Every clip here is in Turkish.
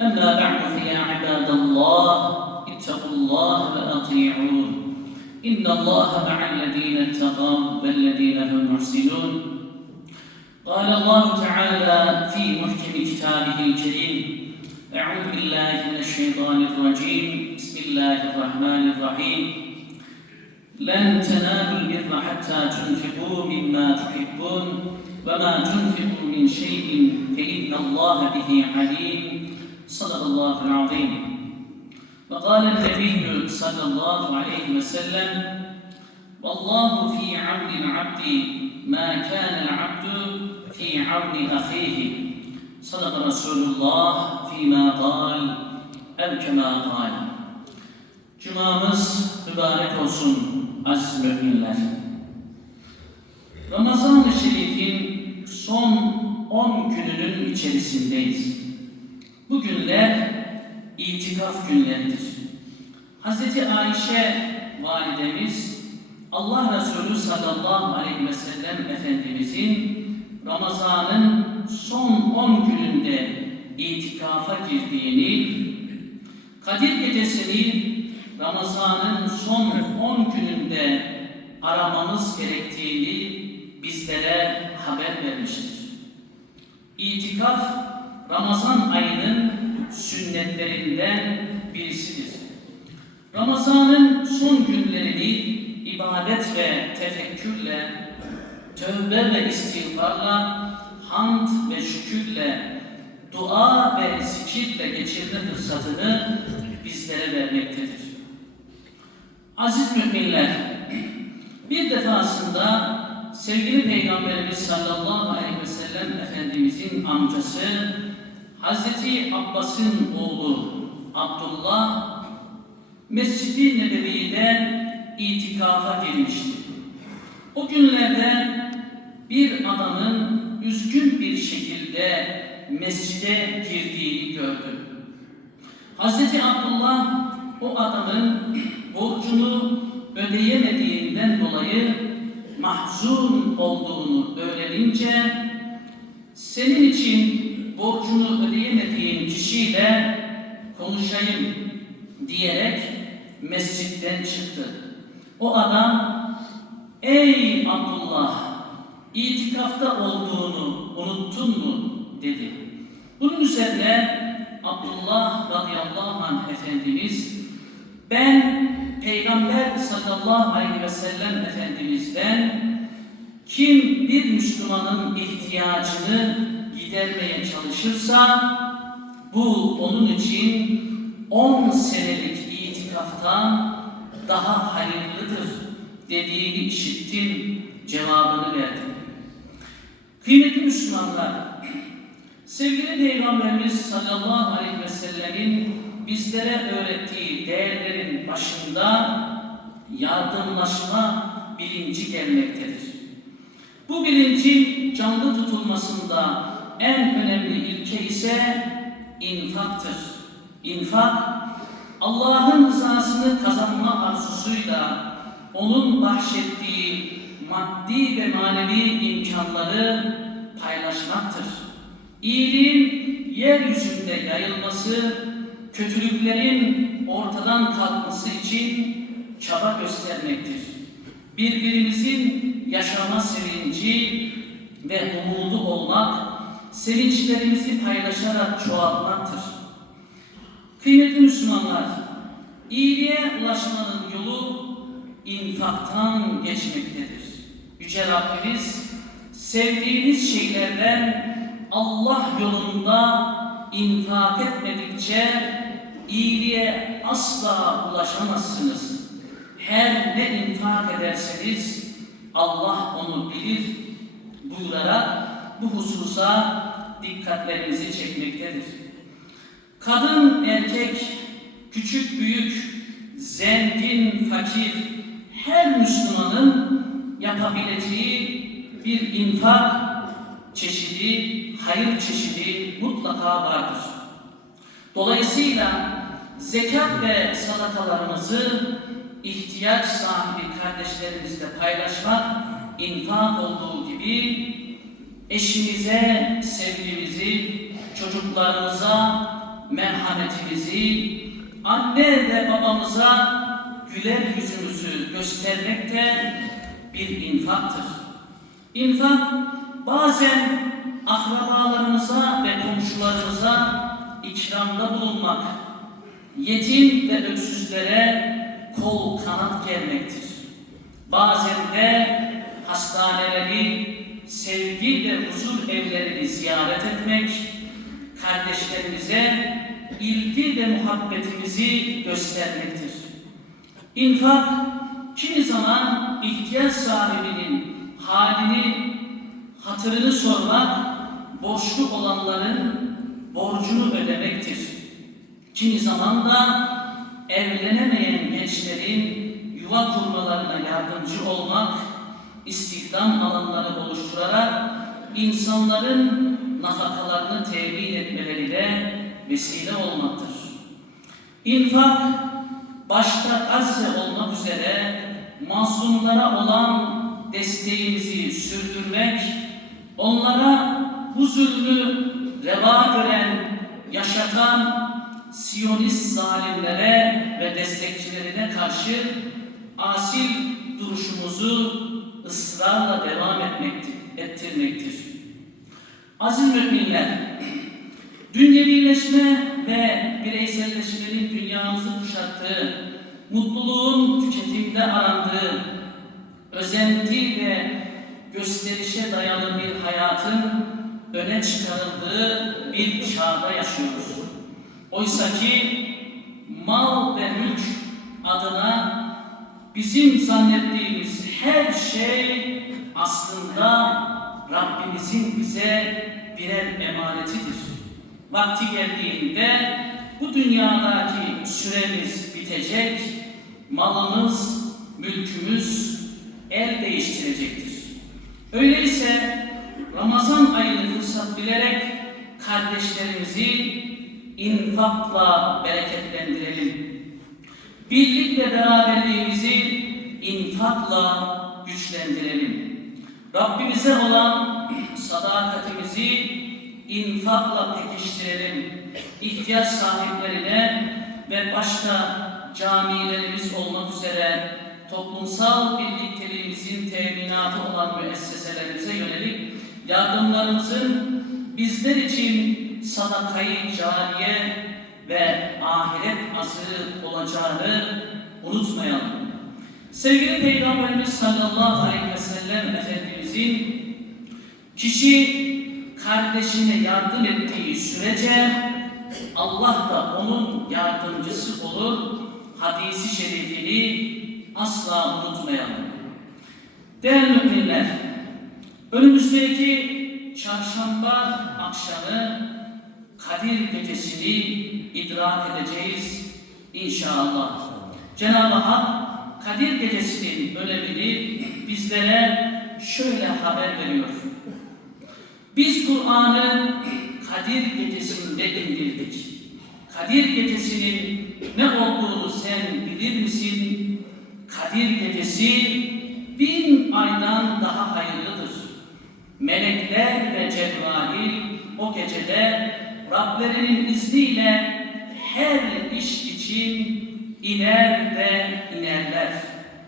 أما بعد فيا عباد الله اتقوا الله وأطيعوه إن الله مع الذين اتقوا والذين هم محسنون. قال الله تعالى في محكم كتابه الكريم أعوذ بالله من الشيطان الرجيم. بسم الله الرحمن الرحيم. لن تنالوا البر حتى تنفقوا مما تحبون. وما تنفقوا من شيء فإن الله به عليم. صدق الله العظيم وقال النبي صلى الله عليه وسلم والله في عون العبد ما كان العبد في عون أخيه صدق رسول الله فيما قال أو كما قال Cumamız mübarek olsun aziz müminler. Ramazan-ı Şerif'in son 10 gününün içerisindeyiz. Bu günler itikaf günleridir. Hz. Ayşe validemiz Allah Resulü sallallahu aleyhi ve sellem Efendimizin Ramazan'ın son 10 gününde itikafa girdiğini, Kadir gecesini Ramazan'ın son 10 gününde aramamız gerektiğini bizlere haber vermiştir. İtikaf Ramazan ayının sünnetlerinden birisidir. Ramazan'ın son günlerini ibadet ve tefekkürle, tövbe ve istiğfarla, hamd ve şükürle, dua ve zikirle geçirme fırsatını bizlere vermektedir. Aziz müminler, bir defasında sevgili Peygamberimiz sallallahu aleyhi ve sellem Efendimizin amcası Hazreti Abbas'ın oğlu Abdullah Mescid-i Nebevi'de itikafa girmişti. O günlerde bir adamın üzgün bir şekilde mescide girdiğini gördü. Hazreti Abdullah o adamın borcunu ödeyemediğinden dolayı mahzun olduğunu öğrenince senin için borcunu ödeyemediğin kişiyle konuşayım diyerek mescitten çıktı. O adam ey Abdullah itikafta olduğunu unuttun mu dedi. Bunun üzerine Abdullah radıyallahu anh Efendimiz ben Peygamber sallallahu aleyhi ve sellem Efendimiz'den kim bir Müslümanın ihtiyacını gidermeye çalışırsa bu onun için 10 senelik itikaftan daha hayırlıdır dediğini işittim, cevabını verdim. Kıymetli Müslümanlar, sevgili Peygamberimiz sallallahu aleyhi ve sellemin bizlere öğrettiği değerlerin başında yardımlaşma bilinci gelmektedir. Bu bilincin canlı tutulmasında en önemli ilke ise infaktır. İnfak, Allah'ın rızasını kazanma arzusuyla onun bahşettiği maddi ve manevi imkanları paylaşmaktır. İyiliğin yeryüzünde yayılması, kötülüklerin ortadan kalkması için çaba göstermektir. Birbirimizin yaşama sevinci ve umudu olmak, sevinçlerimizi paylaşarak çoğaltmaktır. Kıymetli Müslümanlar, iyiliğe ulaşmanın yolu infaktan geçmektedir. Yüce Rabbimiz sevdiğiniz şeylerden Allah yolunda infak etmedikçe iyiliğe asla ulaşamazsınız. Her ne infak ederseniz Allah onu bilir buyurarak bu hususa dikkatlerimizi çekmektedir. Kadın erkek küçük büyük, zengin, fakir, her Müslümanın yapabileceği bir infak çeşidi, hayır çeşidi mutlaka vardır. Dolayısıyla zekat ve sadakalarımızı ihtiyaç sahibi kardeşlerimizle paylaşmak infak olduğu gibi eşimize sevgimizi, çocuklarımıza merhametimizi, anne ve babamıza güler yüzümüzü göstermek de bir infaktır. İnfak bazen akrabalarımıza ve komşularımıza ikramda bulunmak, yetim ve öksüzlere kol kanat germektir. Bazen de huzur evlerini ziyaret etmek, kardeşlerimize ilgi ve muhabbetimizi göstermektir. İnfak kimi zaman ihtiyaç sahibinin halini, hatırını sormak, borçlu olanların borcunu ödemektir. Kimi zaman da evlenemeyen gençlerin yuva kurmalarına yardımcı olmak, istihdam alanları oluşturarak insanların nafakalarını temin etmelerine vesile olmaktır. İnfak başta Gazze olmak üzere mazlumlara olan desteğimizi sürdürmek, onlara bu zulmü reva gören, yaşatan Siyonist zalimlere ve destekçilerine karşı asil duruşumuzu ısrarla devam etmektir, ettirmektir. Aziz müminler, dünyevileşme ve bireyselleşmenin dünyamızı kuşattığı, mutluluğun tüketimde arandığı, özenti ve gösterişe dayalı bir hayatın öne çıkarıldığı bir çağda yaşıyoruz. Oysa ki mal ve mülk adına bizim zannettiğimiz her şey aslında Rabbimizin bize birer emanetidir. Vakti geldiğinde bu dünyadaki süremiz bitecek, malımız, mülkümüz el değiştirecektir. Öyleyse Ramazan ayını fırsat bilerek kardeşlerimizi infakla bereketlendirelim. Birlik ve beraberliğimizi infakla güçlendirelim. Rabbimize olan sadakatimizi infakla pekiştirelim. İhtiyaç sahiplerine ve başta camilerimiz olmak üzere toplumsal birlikteliğimizin teminatı olan müesseselerimize yönelik yardımlarımızın bizler için sadakayı cariye ve ahiret azığı olacağını unutmayalım. Sevgili Peygamberimiz sallallahu Efendimizin kişi kardeşine yardım ettiği sürece Allah da onun yardımcısı olur. Hadisi şerifini asla unutmayalım. Değerli müminler, önümüzdeki çarşamba akşamı Kadir gecesini idrak edeceğiz inşallah. Cenab-ı Hak Kadir gecesinin önemini bizlere şöyle haber veriyor. Biz Kur'an'ı Kadir gecesinde indirdik. Kadir gecesinin ne olduğunu sen bilir misin? Kadir gecesi bin aydan daha hayırlıdır. Melekler ve Cebrail o gecede Rablerinin izniyle her iş için iner de inerler.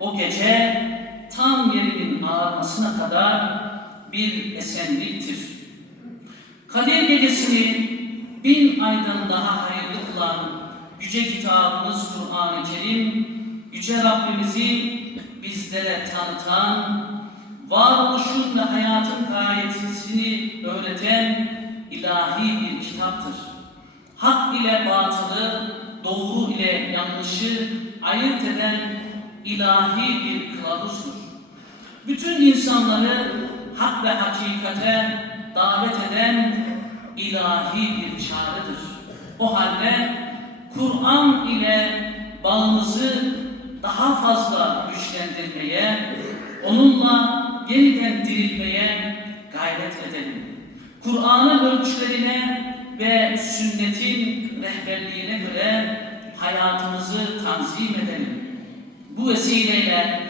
O gece tam yerinin ağarmasına kadar bir esenliktir. Kadir gecesini bin aydan daha hayırlı kılan Yüce kitabımız Kur'an-ı Kerim, Yüce Rabbimizi bizlere tanıtan, varoluşun ve hayatın gayesini öğreten ilahi bir kitaptır. Hak ile batılı, doğru ile yanlışı ayırt eden ilahi bir kılavuzdur. Bütün insanları hak ve hakikate davet eden ilahi bir çağrıdır. O halde Kur'an ile bağımızı daha fazla güçlendirmeye, onunla yeniden dirilmeye gayret edelim. Kur'an'ın ölçülerine ve sünnetin rehberliğine göre hayatımızı tanzim edelim. Bu vesileyle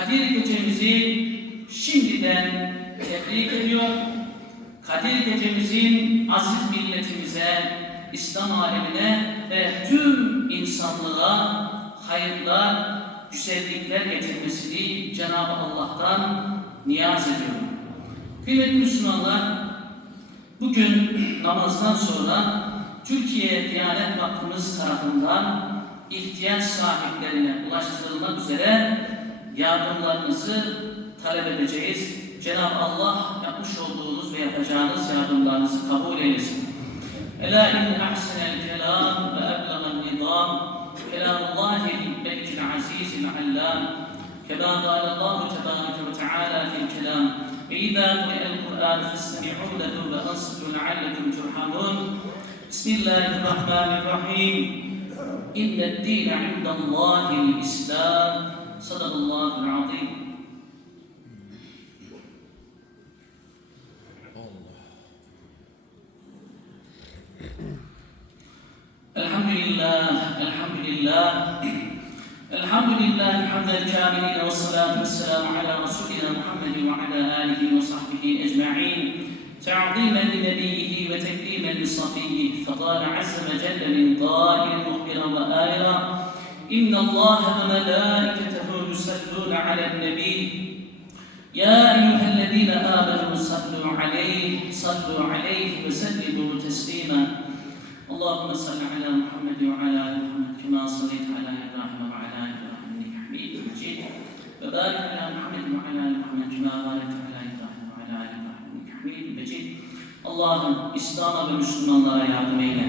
Kadir Gecemizi şimdiden tebrik ediyor. Kadir Gecemizin aziz milletimize, İslam alemine ve tüm insanlığa hayırlar, güzellikler getirmesini Cenab-ı Allah'tan niyaz ediyorum. Kıymetli Müslümanlar, bugün namazdan sonra Türkiye Diyanet Vakfımız tarafından ihtiyaç sahiplerine ulaştırılmak üzere yardımlarınızı talep edeceğiz. Cenab-ı Allah yapmış olduğunuz ve yapacağınız yardımlarınızı kabul eylesin. Ela in ahsenel kelam ve eblegan nizam kelamullahil belkil azizil allam kema kâlallahu tebâreke ve teâlâ fil kelam ve idâ ku'el kur'an fessemi'û lehu ve ansıtu leallekum turhamun. Bismillahirrahmanirrahim. İnne d-dîne indallâhil islam صدق الله العظيم. الحمد لله الحمد لله الحمد لله حمد الجامعين والصلاة والسلام على رسولنا محمد وعلى آله وصحبه أجمعين. تعظيما لنبيه وتكريما لصفيه. فقال عز وجل من قائل مخبرا وآيرا إن الله وملائكته يصلون على النبي يا أيها الذين آمنوا صلوا عليه صلوا عليه وسلموا تسليما اللهم صل على محمد وعلى ال محمد كما صليت على ابراهيم وعلى ال ابراهيم انك حميد مجيد وبارك على محمد وعلى ال محمد كما باركت على ابراهيم وعلى ال ابراهيم انك حميد مجيد Allah'ım İslam'a ve Müslümanlara yardım eyle.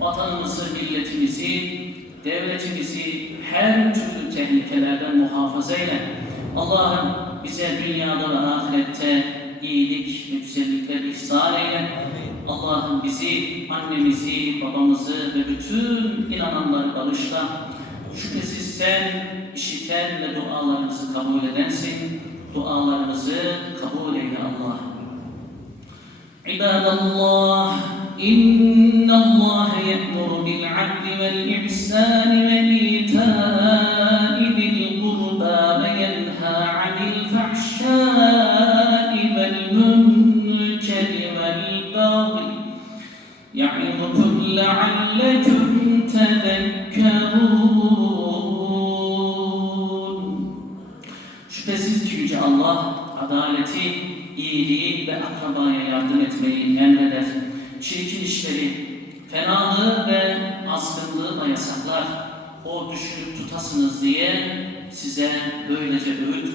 Vatanımızı, milletimizi, devletimizi her türlü tehlikelerden muhafaza eyle. Allah'ım bize dünyada ve ahirette iyilik, yükselikler ihsan eyle. Allah'ım bizi, annemizi, babamızı ve bütün inananları bağışla. Şüphesiz sen işiten ve dualarımızı kabul edensin. Dualarımızı kabul eyle Allah. İbadallah, inna Allah ye'muru bil adli vel ihsani ve يعظكم لعلكم تذكرون Şüphesiz ki Yüce Allah adaleti, iyiliği ve akrabaya yardım etmeyi emreder. Çirkin işleri, fenalığı ve azgınlığı da yasaklar. O düşünüp tutasınız diye size böylece öğüt veriyor.